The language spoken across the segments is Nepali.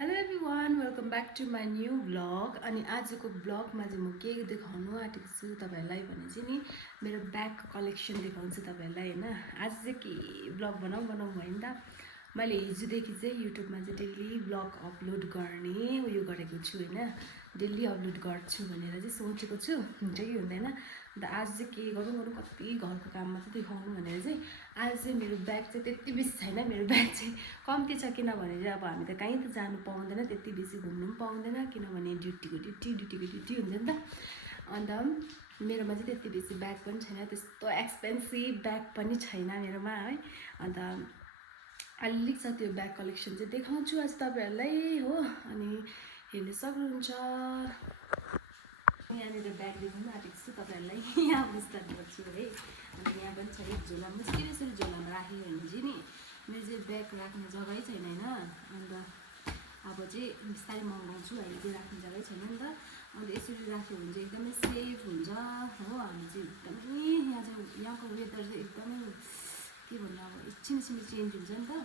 Hello everyone welcome back to my new blog अनि आजको ब्लगमा चाहिँ म के देखाउनु आँटेको छु तपाईँहरूलाई भने चाहिँ नि मेरो ब्यागको कलेक्सन देखाउँछु तपाईँहरूलाई होइन। आज चाहिँ के ब्लग बनाऊँ भयो नि त। मैले हिजोदेखि चाहिँ युट्युबमा चाहिँ डेली ब्लग अपलोड गर्ने उयो गरेको छु होइन। डेली अपलोड गर्छु भनेर चाहिँ सोचेको छु, हुन्छ कि हुँदैन। अन्त आज चाहिँ के गरौँ कति घरको काममा चाहिँ देखाउनु भनेर चाहिँ आज चाहिँ मेरो ब्याग चाहिँ त्यति बेसी छैन। मेरो ब्याग चाहिँ कम्ती छ, किनभने चाहिँ अब हामी त कहीँ त जानु पाउँदैन, त्यति बेसी घुम्नु पनि पाउँदैन, किनभने ड्युटी हुन्छ नि त। अन्त मेरोमा चाहिँ त्यति बेसी ब्याग पनि छैन, त्यस्तो एक्सपेन्सिभ ब्याग पनि छैन मेरोमा है। अन्त अलिक छ त्यो ब्याग कलेक्सन चाहिँ देखाउँछु आज तपाईँहरूलाई हो। अनि हेर्नु सक्नुहुन्छ यहाँनिर ब्याग देखाउनु आँटेको छु तपाईँहरूलाई। यहाँ स्टार्ट गर्छु है। अनि यहाँ पनि छ एक झोलामा चाहिँ किन यसरी झोलामा राखेँ भने चाहिँ नि मेरो चाहिँ ब्याग राख्ने जग्गै छैन होइन। अन्त अब चाहिँ बिस्तारै मगाउँछु, अहिले चाहिँ राख्ने जग्गै छैन नि त। अन्त यसरी राख्यो भने चाहिँ एकदमै सेफ हुन्छ हो। हामी चाहिँ एकदमै यहाँ चाहिँ यहाँको वेदर चाहिँ एकदमै के भन्नु अब एकछिन चेन्ज हुन्छ नि त।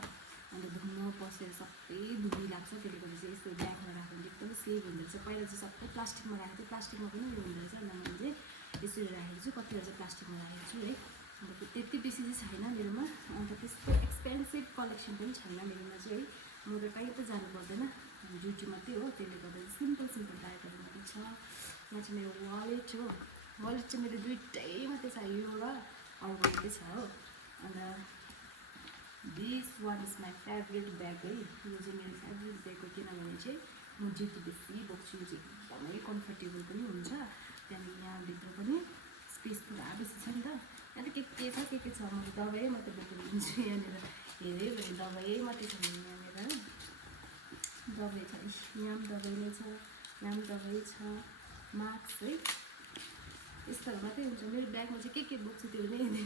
अन्त घुम्न पसेर सबै धुली लाग्छ, त्यसले गर्दा चाहिँ यस्तो ब्यागमा राख्यो भने एकदमै सेफ हुँदो रहेछ। पहिला चाहिँ सबै प्लास्टिकमा राखेको थियो, प्लास्टिकमा पनि उयो हुँदो रहेछ। अन्त मैले चाहिँ यसरी राखेको छु, कतिवटा चाहिँ प्लास्टिकमा राखेको छु है। अन्त त्यति बेसी चाहिँ छैन मेरोमा। अन्त त्यस्तो एक्सपेन्सिभ कलेक्सन पनि छैन मेरोमा चाहिँ है। म त कहीँ त जानु पर्दैन, ड्युटी मात्रै हो, त्यसले गर्दा चाहिँ सिम्पल ब्यागहरू मात्रै छ। यहाँ चाहिँ मेरो वालेट हो। वालेट चाहिँ मेरो दुइटै मात्रै छ, यो र अर्को मात्रै छ हो। अन्त this one is my favourite bag है। यो चाहिँ मेरो फेभरेट ब्याग हो, किनभने चाहिँ म ड्युटी बेसी बोक्छु। यो चाहिँ एकदमै कम्फर्टेबल पनि हुन्छ। त्यहाँदेखि यहाँभित्र पनि स्पेस पुरा बेसी छ नि त। यहाँ त के छ म दबाई मात्रै बोकेर हिँड्छु। यहाँनिर हेऱ्यो भने दबाई मात्रै छ यहाँनिर, दबाई छ, यहाँ पनि दबाई नै छ, यहाँ पनि दबाई छ, मास्क है, यस्तोहरू मात्रै हुन्छ। मेरो ब्यागमा चाहिँ के बोक्छु त्यो नै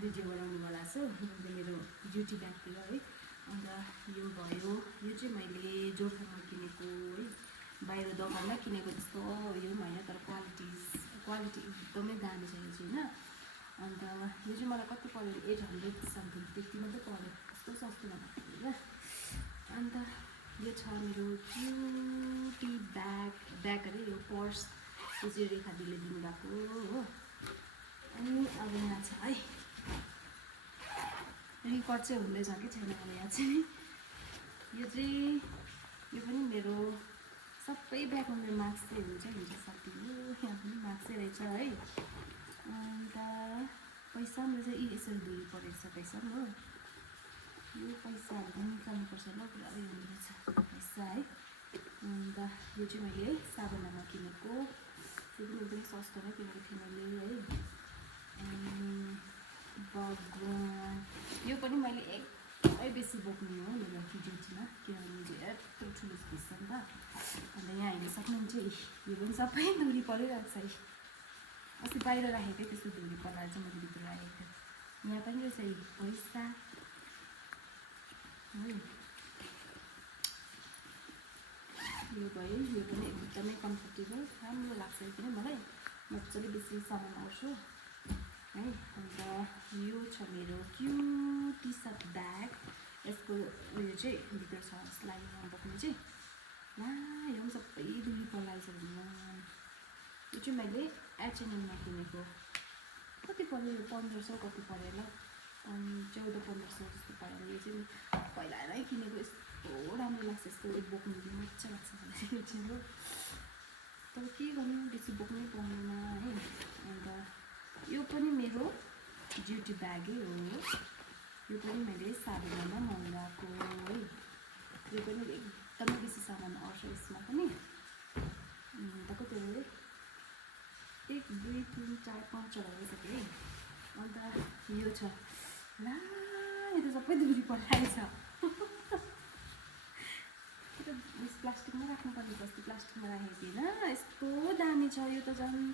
भिडियो बनाउनु होला छु, मेरो ड्युटी ब्यागतिर है। अन्त यो भयो, यो चाहिँ मैले जोरथाङमा किनेको है, बाहिर दोकानमा किनेको जस्तो यो पनि होइन, तर क्वालिटी एकदमै दामी छ यो चाहिँ होइन। अन्त यो चाहिँ मलाई कति पऱ्यो, 800 समथिङ त्यति मात्रै पऱ्यो, कस्तो सस्तो भन्नु। अन्त यो छ मेरो क्युटी ब्याग अरे यो पर्स, यो चाहिँ रेखा दिदीले दिनुभएको हो। अनि अब यहाँ छ है, रिकर्ड चाहिँ हुँदैछ कि छैन अब यहाँ चाहिँ। यो पनि मेरो सबै ब्यागमा मेरो मार्क्स चाहिँ हुन्छ साथीहरू। यहाँ पनि मार्क्सै रहेछ है। अन्त पैसा मेरो चाहिँ यसरी धुरी परेको छ पैसा पनि हो। यो पैसाहरू पनि निकाल्नुपर्छ ल, पुरा उयो हुँदो रहेछ पैसा है। अन्त यो चाहिँ मैले है साबुनामा किनेको, त्यो पनि एकदमै सस्तो नै किनेको थिएँ मैले है। भगवान्, यो पनि मैले एकदमै बेसी बोक्ने हो मेरो ड्युटीमा, किनभने चाहिँ यत्रो ठुलो स्पेस छ नि त। अन्त यहाँ हेर्न सक्नुहुन्छ यो पनि सबै धुरी परिरहेको छ है। अस्ति बाहिर राखेको थिएँ, त्यस्तो धुरी पलाएर चाहिँ मैले भित्र राखेको थिएँ। यहाँ पनि रहेछ पैसा है। यो भयो, यो पनि एकदमै कम्फर्टेबल राम्रो लाग्छ किन मलाई, मजाले बेसी सामान आउँछु है। अन्त यो छ मेरो क्युटी सा ब्याग, यसको उयो चाहिँ भित्र छ स्लाइडमा बोक्ने चाहिँ। ला यो पनि सबै धुली पलाएछ भन्नु। यो चाहिँ मैले एचएनएममा किनेको, कति पऱ्यो यो 1500 कति पऱ्यो ल, 1400-1500 जस्तो पऱ्यो। यो चाहिँ पहिला नै किनेको, यस्तो राम्रो लाग्छ, यस्तो बोक्नु चाहिँ मजा लाग्छ मलाई यो चाहिँ हो। तर के गर्नु बेसी बोक्नै पाउँदैन है। अन्त यो पनि मेरो ड्युटी ब्यागै हो। यो पनि मैले साबुनामा मगाएको है। यो पनि एकदमै बेसी सामान आउँछ यसमा पनि। अन्त कति हो, 1 2 3 4 5 वटा रहेछ है। अन्त यो छ, ला यो त सबै धुरी पलाएछ। प्लास्टिकमा राख्नुपर्ने जस्तो प्लास्टिकमा राखेको थिएन, यस्तो दामी छ यो त झन्।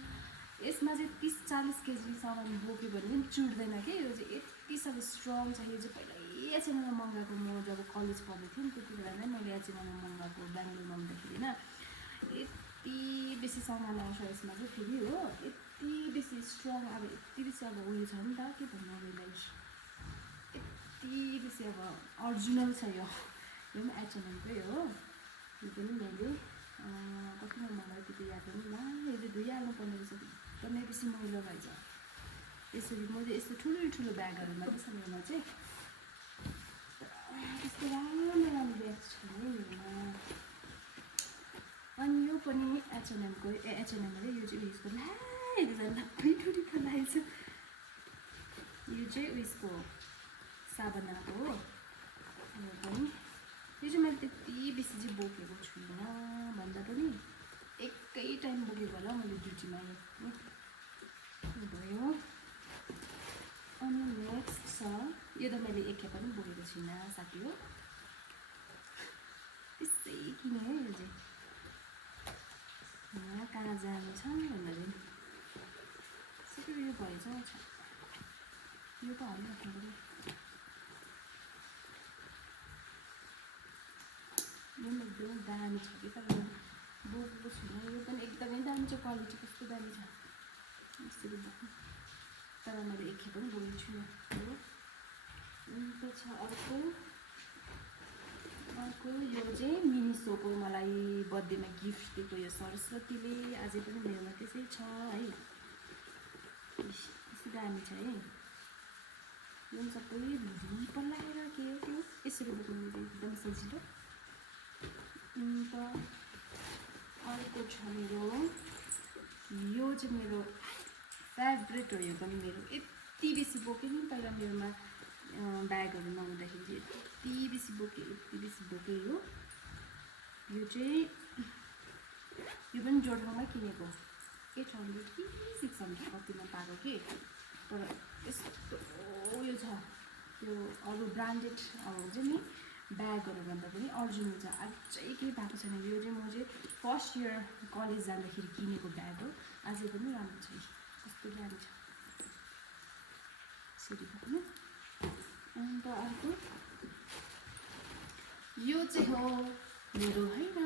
यसमा चाहिँ 30-40 केजी सामान बोक्यो भने पनि चुट्दैन कि। यो चाहिँ यति साह्रो स्ट्रङ छ। यो चाहिँ पहिल्यै एचएनएममा मगाएको, म जब कलेज पढ्दै थिएँ नि त्यति बेला नै मैले एचएनएममा मगाएको, बेङ्गलोरमा हुँदाखेरि होइन। यति बेसी सामान आउँछ यसमा चाहिँ फेरि हो, यति बेसी स्ट्रङ, अब यति बेसी अब उयो छ नि त, के भन्नु अब यसलाई, यति बेसी अब अरिजिनल छ यो पनि एचएनएमकै हो। यो पनि मैले कतिमा मलाई त्यति याद पनि ला यो चाहिँ धोइहाल्नु पर्ने रहेछ एकदमै बेसी मैला भएछ यसरी म चाहिँ यस्तो ठुलो ब्यागहरूमा चाहिँ समयमा चाहिँ त्यस्तो राम्रो ब्याग छ नि मेरोमा अनि यो पनि एचएनएमको एचएनएम अरे यो चाहिँ उयसको ला एकजना पिठुरी बनाएछ यो चाहिँ उयसको साबनाको हो यो पनि यो चाहिँ मैले त्यति बेसी चाहिँ बोकेको छुइनँ भन्दा पनि एकै टाइम बोकेको होला मैले ड्युटीमा यो भयो अनि नेक्स्ट छ यो त मैले एकखेप पनि बोकेको छुइनँ साथी हो त्यसै किने है यो चाहिँ कहाँ जानु छ भन्दाखेरि सबै यो भएछ यो त हालिराख्नु पऱ्यो यो पनि एकदमै दामी छ कि तर बोकेको छुइनँ यो पनि एकदमै दामी छ क्वालिटी कस्तो दामी छ यसरी बोक्नु तर मैले एकखेप पनि बोकेको छुइनँ हो अन्त छ अर्को यो चाहिँ मिनिसोको मलाई बर्थडेमा गिफ्ट दिएको यो सरस्वतीले अझै पनि मेरोमा त्यसै छ है कस्तो दामी छ है यो पनि सबै भुरी पलाएर के हो त्यो यसरी बोक्नु चाहिँ एकदम सजिलो अन्त अर्को छ मेरो यो चाहिँ मेरो फेभरेट हो यो पनि मेरो यति बेसी बोकेँ नि पहिला मेरोमा ब्यागहरू नहुँदाखेरि चाहिँ यति बेसी बोकेँ यो चाहिँ यो पनि जोरथाङमै किनेको 800 कि 600 कतिमा पाएको कि तर यस्तो उयो छ त्यो अरू ब्रान्डेड हुन्छ नि ब्यागहरू भन्दा पनि अर्जिनल छ अझै केही भएको छैन यो चाहिँ म चाहिँ फर्स्ट इयर कलेज जाँदाखेरि किनेको ब्याग हो अझै पनि राम्रो छ कस्तो दामी छ यसरी बोक्नु अन्त अर्को यो चाहिँ हो मेरो होइन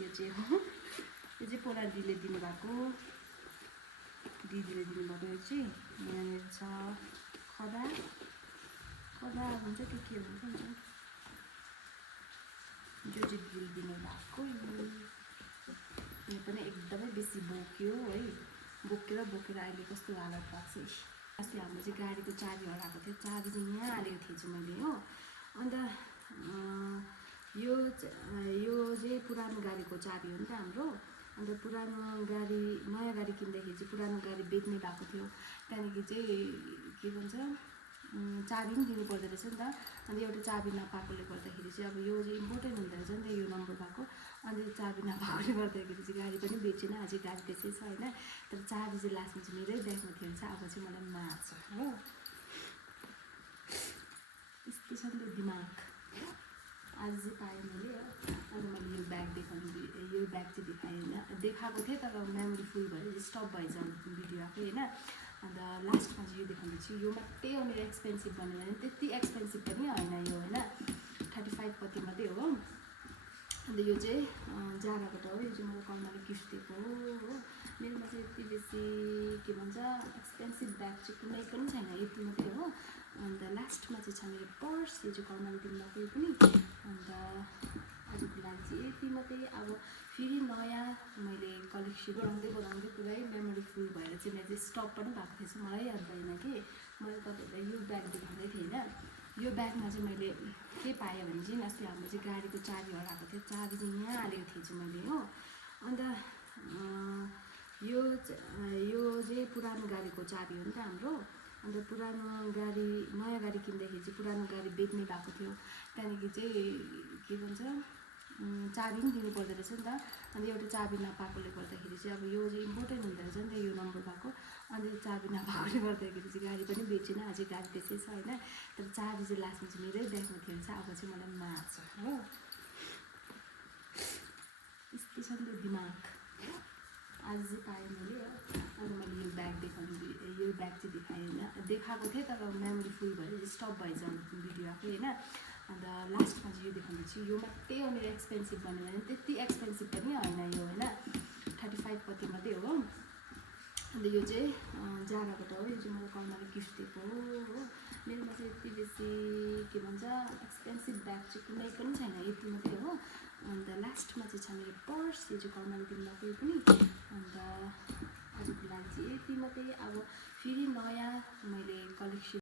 यो चाहिँ हो यो चाहिँ पोला दिदीले दिनुभएको यो चाहिँ यहाँनिर छ खदा हुन्छ के हुन्छ जो चाहिँ दिदीले दिनुभएको यो पनि एकदमै बेसी बोक्यो है बोकेर अहिले कस्तो हालत भएको छ अस्ति हाम्रो चाहिँ गाडीको चाबी हराएको थियो चाबी चाहिँ यहाँ हालेको थिएछु मैले हो अन्त यो चाहिँ पुरानो गाडीको चाबी हो नि त हाम्रो अन्त पुरानो गाडी नयाँ गाडी किन्दाखेरि चाहिँ पुरानो गाडी बेच्ने भएको थियो त्यहाँदेखि चाहिँ के भन्छ चाबी पनि दिनु पर्दो रहेछ नि त अन्त एउटा चाबी नपाएकोले गर्दाखेरि चाहिँ अब यो चाहिँ इम्पोर्टेन्ट हुँदो रहेछ नि त यो नम्बर भएको अन्त चाबी नपाएकोले गर्दाखेरि चाहिँ गाडी पनि बेचेन अझै गाडी त्यसै छ होइन तर चाबी चाहिँ लास्टमा चाहिँ मेरै ब्यागमा थियो भने चाहिँ अब चाहिँ मलाई मार्छ हो यस्तो छ नि त दिमाग आज चाहिँ पाएँ मैले हो अन्त मैले यो ब्याग चाहिँ देखाएको थिएँ तर मेमोरी फुल भएर स्टप भएछ भिडियो आएको होइन अन्त लास्टमा चाहिँ यो देखाउँदैछु यो मात्रै हो मेरो एक्सपेन्सिभ भन्यो भने त्यति एक्सपेन्सिभ पनि होइन यो होइन 35 कति मात्रै हो अन्त यो चाहिँ जाराबाट हो यो चाहिँ मलाई कर्माले गिफ्ट दिएको हो मेरोमा चाहिँ यति बेसी के भन्छ एक्सपेन्सिभ ब्याग चाहिँ कुनै पनि छैन यति मात्रै हो अन्त लास्टमा चाहिँ छ मेरो पर्स यो चाहिँ कर्माले दिनुभएको यो पनि अन्त आजको लागि चाहिँ यति मात्रै अब फेरि नयाँ मैले कलेक्सन बनाउँदै पुरै मेमोरी फुल भएर चाहिँ मेरो चाहिँ स्टप पनि भएको थिएछ मलाई याद भएन कि मैले तपाईँहरूलाई यो ब्याग देखाउँदै थिएँ होइन यो ब्यागमा चाहिँ मैले के पाएँ भने चाहिँ अस्ति हाम्रो चाहिँ गाडीको चाबी हराएको थियो चाबी चाहिँ यहाँ हालेको थिएछु मैले हो अन्त यो चाहिँ पुरानो गाडीको चाबी हो नि त हाम्रो अन्त पुरानो गाडी नयाँ गाडी किन्दाखेरि चाहिँ पुरानो गाडी बेच्ने भएको थियो त्यहाँदेखि चाहिँ के भन्छ चाबी पनि दिनु पर्दो रहेछ नि त अन्त एउटा चाबी नपाएकोले गर्दाखेरि चाहिँ अब यो चाहिँ इम्पोर्टेन्ट हुँदो रहेछ नि त यो नम्बर भएको अन्त चाबी नपाएकोले गर्दाखेरि चाहिँ गाडी पनि बेचेन अझै गाडी त्यसै छ होइन तर चाबी चाहिँ लास्टमा चाहिँ मेरै ब्यागमा थियो भने चाहिँ अब चाहिँ मलाई मार्छ हो यस्तो छ नि त दिमाग आज चाहिँ पाएँ मैले हो अन्त मैले यो ब्याग चाहिँ देखाएको थिएँ तर मेमोरी फुल भएर स्टप भएछ भिडियो आएको होइन अन्त लास्टमा चाहिँ यो देखाउँदैछु यो मात्रै हो मेरो एक्सपेन्सिभ भन्यो भने त्यति एक्सपेन्सिभ पनि होइन यो होइन 35 कति मात्रै हो अन्त यो चाहिँ जाराबाट हो यो चाहिँ मलाई कर्माले गिफ्ट दिएको हो मेरोमा चाहिँ यति बेसी के भन्छ एक्सपेन्सिभ ब्याग चाहिँ कुनै पनि छैन यति मात्रै हो अन्त लास्टमा चाहिँ छ मेरो पर्स, यो चाहिँ कर्मले दिनुभएको यो पनि। अन्त आजको लागि चाहिँ यति मात्रै। अब फेरि नयाँ मैले कलेक्सन